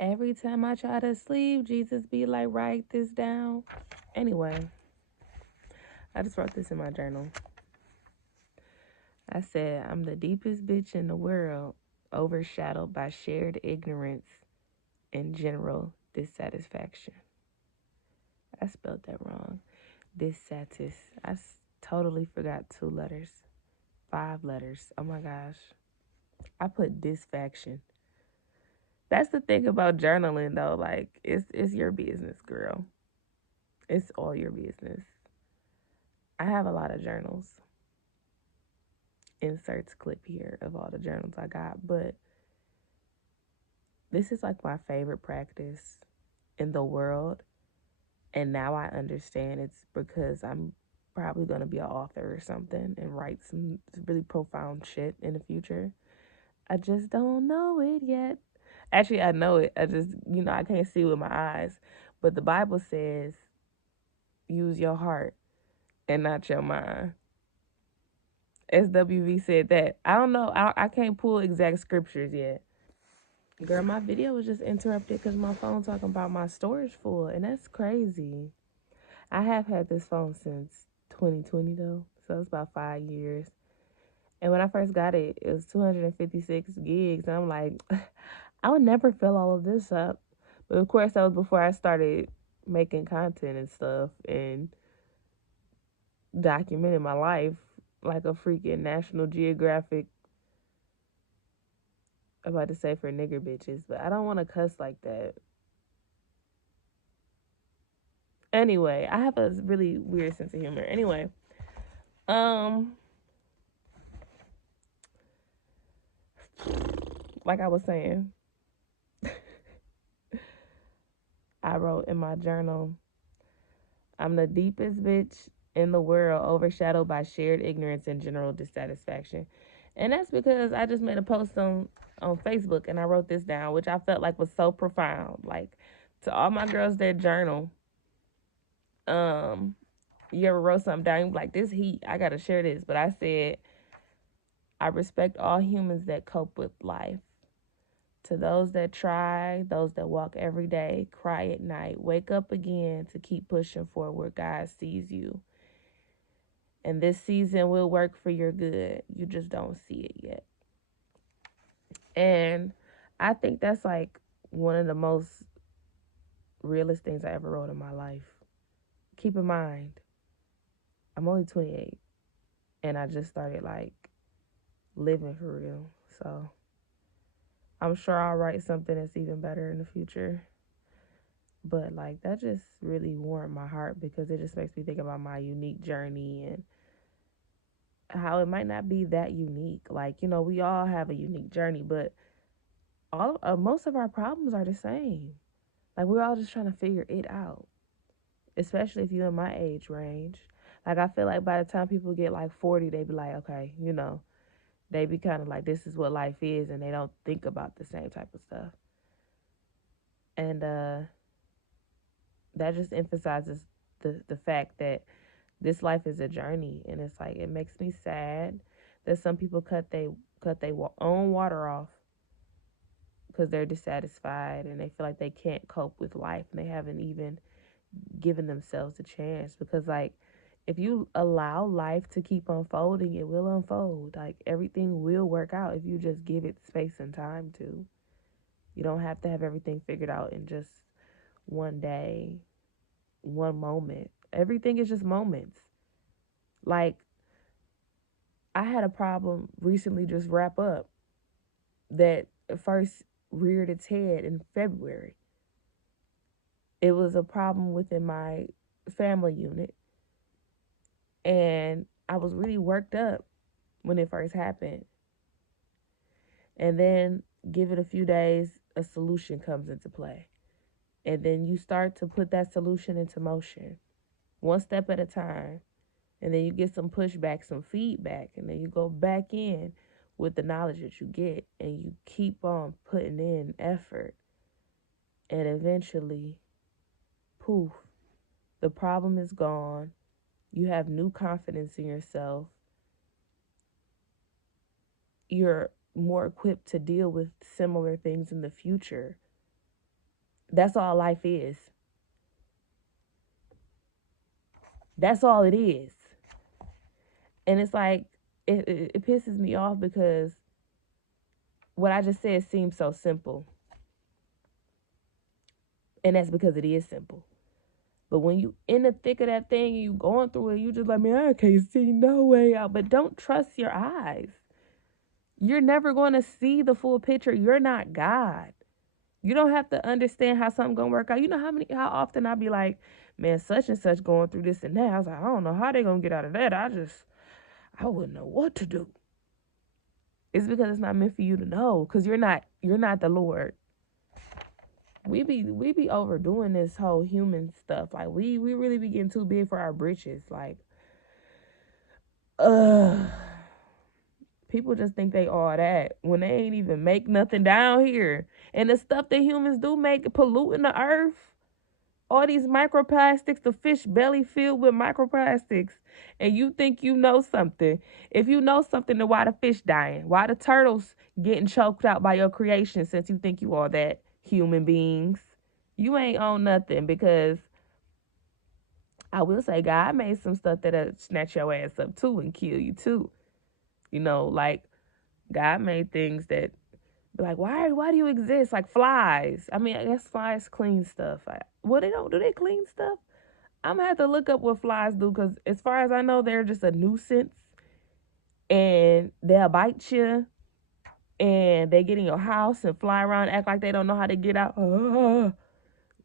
Every time I try to sleep, Jesus be like, write this down. Anyway, I just wrote this in my journal. I said, I'm the deepest bitch in the world, overshadowed by shared ignorance and general dissatisfaction. I spelled that wrong. Dissatis. Totally forgot 2 letters. 5 letters. Oh my gosh. I put disfaction. That's the thing about journaling though. Like it's your business, girl. It's all your business. I have a lot of journals. Inserts clip here of all the journals I got, but this is like my favorite practice in the world. And now I understand it's because I'm probably going to be an author or something and write some really profound shit in the future. I just don't know it yet. Actually, I know it. I just, I can't see it with my eyes. But the Bible says, use your heart and not your mind. SWV said that. I don't know. I can't pull exact scriptures yet. Girl, my video was just interrupted because my phone talking about my storage full, and that's crazy. I have had this phone since 2020 though, so it's about 5 years. And when I first got it, it was 256 gigs, and I'm like, I would never fill all of this up. But of course, that was before I started making content and stuff and documenting my life like a freaking National Geographic. I'm about to say for nigger bitches, but I don't want to cuss like that. Anyway, I have a really weird sense of humor. Anyway, um, like I was saying, I wrote in my journal, I'm the deepest bitch in the world, overshadowed by shared ignorance and general dissatisfaction. And that's because I just made a post on Facebook and I wrote this down, which I felt like was so profound. Like to all my girls that journal, um, you ever wrote something down, you like, this heat, I gotta share this. But I said, I respect all humans that cope with life. To those that try, those that walk every day, cry at night, wake up again to keep pushing forward where God sees you. And this season will work for your good. You just don't see it yet. And I think that's like one of the most realest things I ever wrote in my life. Keep in mind, I'm only 28 and I just started like living for real. So I'm sure I'll write something that's even better in the future. But like that just really warmed my heart because it just makes me think about my unique journey and how it might not be that unique. Like, we all have a unique journey, but most of our problems are the same. Like we're all just trying to figure it out, especially if you're in my age range. Like I feel like by the time people get like 40, they be like, okay, they be kind of like, this is what life is, and they don't think about the same type of stuff. And that just emphasizes the fact that this life is a journey, and it's like it makes me sad that some people cut they own water off because they're dissatisfied and they feel like they can't cope with life and they haven't even given themselves a chance. Because like if you allow life to keep unfolding, it will unfold. Like everything will work out if you just give it space and time to. You don't have to have everything figured out in just one day, one moment. Everything is just moments. Like I had a problem recently just wrap up that first reared its head in February. It was a problem within my family unit, and I was really worked up when it first happened. And then give it a few days, a solution comes into play. And then you start to put that solution into motion, one step at a time. And then you get some pushback, some feedback, and then you go back in with the knowledge that you get, and you keep on putting in effort. And eventually, poof, the problem is gone. You have new confidence in yourself. You're more equipped to deal with similar things in the future. That's all life is. That's all it is. And it's like, it pisses me off because what I just said seems so simple. And that's because it is simple. But when you in the thick of that thing and you going through it, you just like, man, I can't see no way out. But don't trust your eyes. You're never going to see the full picture. You're not God. You don't have to understand how something gonna work out. You know how often I be like, man, such and such going through this and that. I was like, I don't know how they gonna get out of that. I wouldn't know what to do. It's because it's not meant for you to know. Cause you're not the Lord. We be overdoing this whole human stuff. Like we really be getting too big for our britches. Like, uh, people just think they all that when they ain't even make nothing down here. And the stuff that humans do make polluting the earth. All these microplastics, the fish belly filled with microplastics, and you think you know something. If you know something, then why the fish dying? Why the turtles getting choked out by your creation since you think you are that, human beings? You ain't on nothing because I will say God made some stuff that'll snatch your ass up too and kill you too. You know, like God made things that be like, why do you exist? Like flies. I mean, I guess flies clean stuff. Well, they don't. Do they clean stuff? I'm gonna have to look up what flies do because, as far as I know, they're just a nuisance and they'll bite you and they get in your house and fly around, act like they don't know how to get out.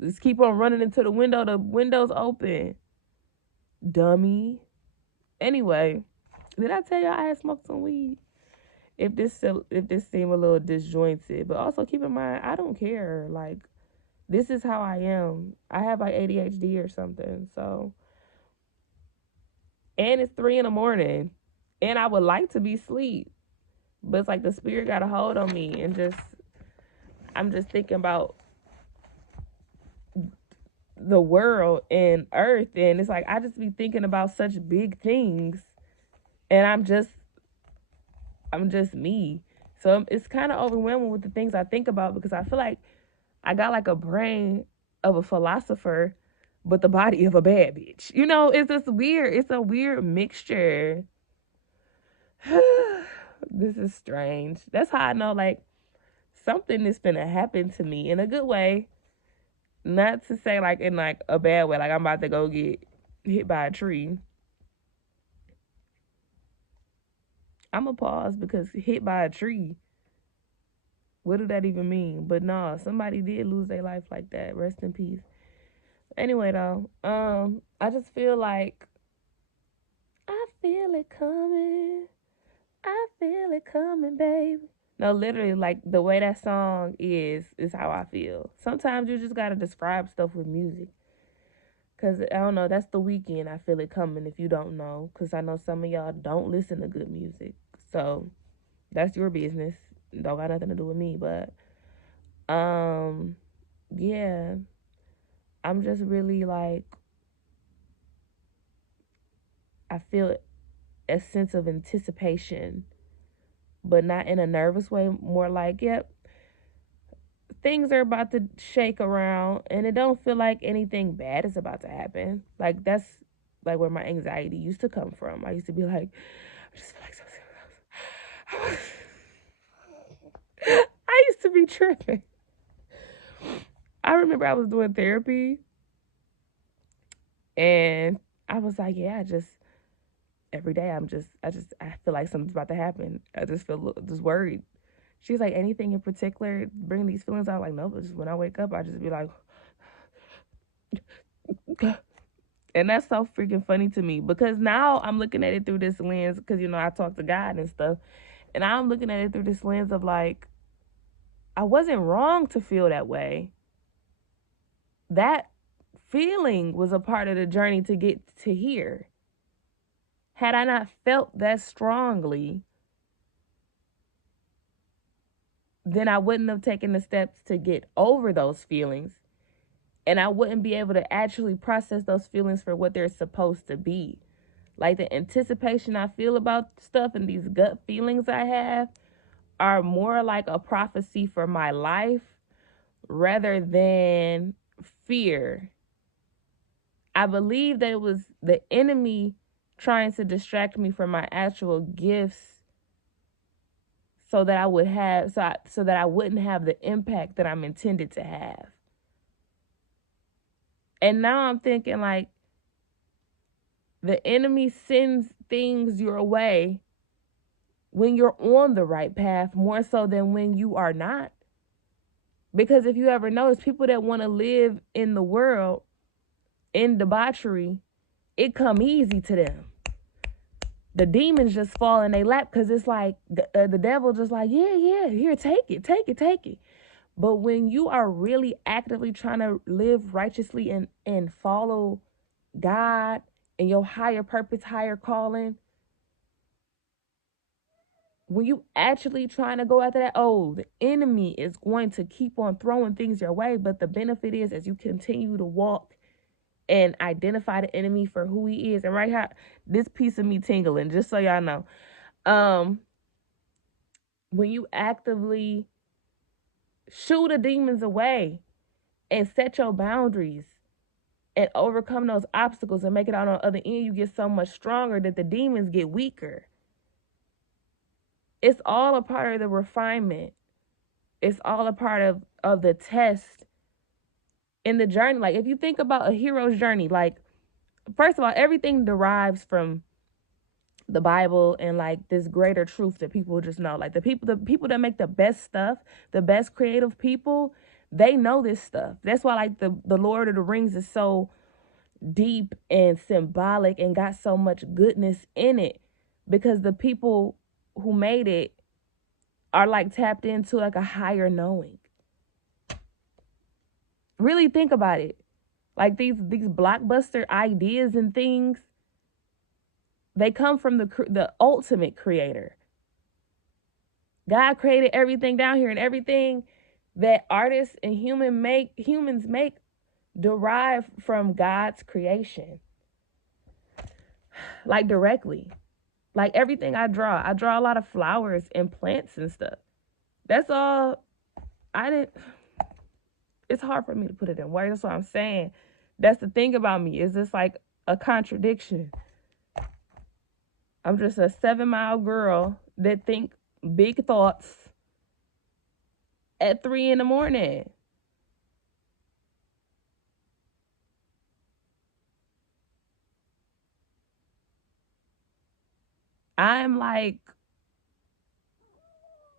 Just keep on running into the window. The window's open, dummy. Anyway, did I tell y'all I had smoked some weed? If this seemed a little disjointed, but also keep in mind I don't care. Like, this is how I am. I have like ADHD or something, so. And it's 3 a.m. and I would like to be asleep, but it's like the spirit got a hold on me, and I'm just thinking about the world and earth, and it's like I just be thinking about such big things, and I'm just me. So it's kind of overwhelming with the things I think about because I feel like I got like a brain of a philosopher, but the body of a bad bitch. You know, it's just weird. It's a weird mixture. This is strange. That's how I know, like, something is gonna happen to me in a good way. Not to say like in like a bad way, like I'm about to go get hit by a tree. I'm gonna pause because hit by a tree. What do that even mean? But no, somebody did lose their life like that. Rest in peace. Anyway though, I just feel like I feel it coming. I feel it coming, baby. No, literally, like the way that song is how I feel. Sometimes you just gotta describe stuff with music. Cause I don't know, that's the weekend. I feel it coming. If you don't know, cause I know some of y'all don't listen to good music, so that's your business. Don't got nothing to do with me. But yeah, I'm just really like I feel a sense of anticipation, but not in a nervous way. More like, yep, things are about to shake around and it don't feel like anything bad is about to happen. Like that's like where my anxiety used to come from. I used to be like, I just feel like so I used to be tripping. I remember I was doing therapy and I was like, yeah, I just every day I feel like something's about to happen. I just feel just worried. She's like, anything in particular bring these feelings out? Like, no, but just when I wake up, I just be like, and that's so freaking funny to me because now I'm looking at it through this lens because, you know, I talk to God and stuff. And I'm looking at it through this lens of like, I wasn't wrong to feel that way. That feeling was a part of the journey to get to here. Had I not felt that strongly, then I wouldn't have taken the steps to get over those feelings. And I wouldn't be able to actually process those feelings for what they're supposed to be. Like the anticipation I feel about stuff and these gut feelings I have are more like a prophecy for my life rather than fear. I believe that it was the enemy trying to distract me from my actual gifts so that I would have so that I wouldn't have the impact that I'm intended to have. And now I'm thinking like the enemy sends things your way when you're on the right path more so than when you are not. Because if you ever notice, people that want to live in the world in debauchery, it come easy to them. The demons just fall in their lap because it's like the devil just like, yeah, here, take it. But when you are really actively trying to live righteously and follow God and your higher purpose, higher calling, when you actually trying to go after that, the enemy is going to keep on throwing things your way. But the benefit is as you continue to walk and identify the enemy for who he is. And right here, this piece of me tingling, just so y'all know. When you actively shoo the demons away and set your boundaries and overcome those obstacles and make it out on the other end, you get so much stronger that the demons get weaker. It's all a part of the refinement. It's all a part of the test in the journey. Like if you think about a hero's journey, like first of all, everything derives from the Bible and like this greater truth that people just know. Like the people that make the best stuff, the best creative people, they know this stuff. That's why like the Lord of the Rings is so deep and symbolic and got so much goodness in it, because the people who made it are like tapped into like a higher knowing. Really think about it. Like these blockbuster ideas and things, they come from the ultimate creator. God created everything down here, and everything that artists and humans make derive from God's creation. Like directly. Like everything I draw a lot of flowers and plants and stuff. That's all. It's hard for me to put it in words. That's what I'm saying. That's the thing about me, is it's like a contradiction. I'm just a 7-mile girl that think big thoughts at 3 a.m. I'm like,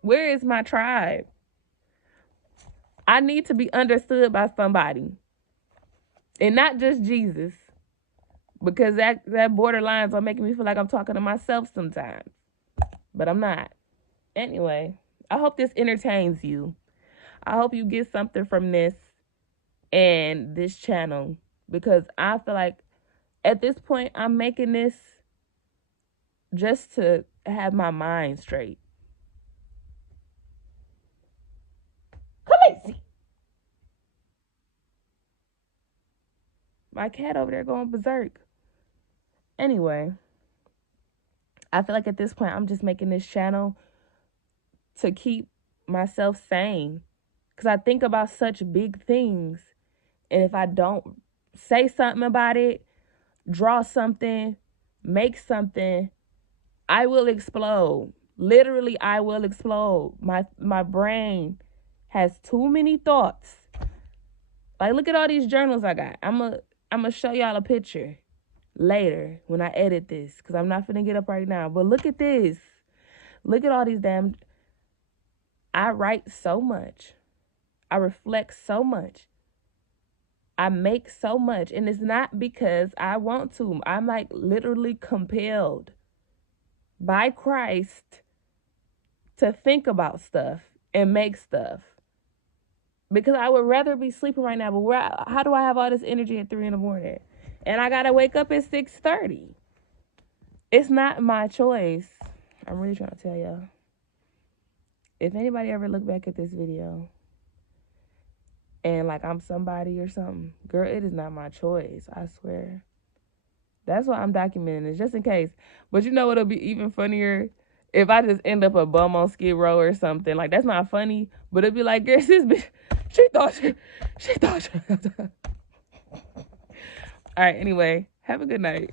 where is my tribe? I need to be understood by somebody. And not just Jesus. Because that borderlines are making me feel like I'm talking to myself sometimes. But I'm not. Anyway, I hope this entertains you. I hope you get something from this and this channel. Because I feel like at this point, I'm making this just to have my mind straight. Crazy. My cat over there going berserk. Anyway, I feel like at this point, I'm just making this channel to keep myself sane. Because I think about such big things. And if I don't say something about it, draw something, make something, I will explode. Literally, I will explode. My brain has too many thoughts. Like, look at all these journals I got. I'm gonna show y'all a picture later when I edit this, because I'm not finna get up right now. But look at this. Look at all these damn... I write so much. I reflect so much. I make so much. And it's not because I want to. I'm like literally compelled by Christ to think about stuff and make stuff. Because I would rather be sleeping right now. But how do I have all this energy at 3 a.m? And I got to wake up at 6:30. It's not my choice. I'm really trying to tell y'all. If anybody ever look back at this video and like I'm somebody or something, girl, it is not my choice. I swear. That's why I'm documenting this, just in case. But you know what'll be even funnier? If I just end up a bum on Skid Row or something. Like, that's not funny. But it'd be like, girl, this bitch, She thought. All right. Anyway, have a good night.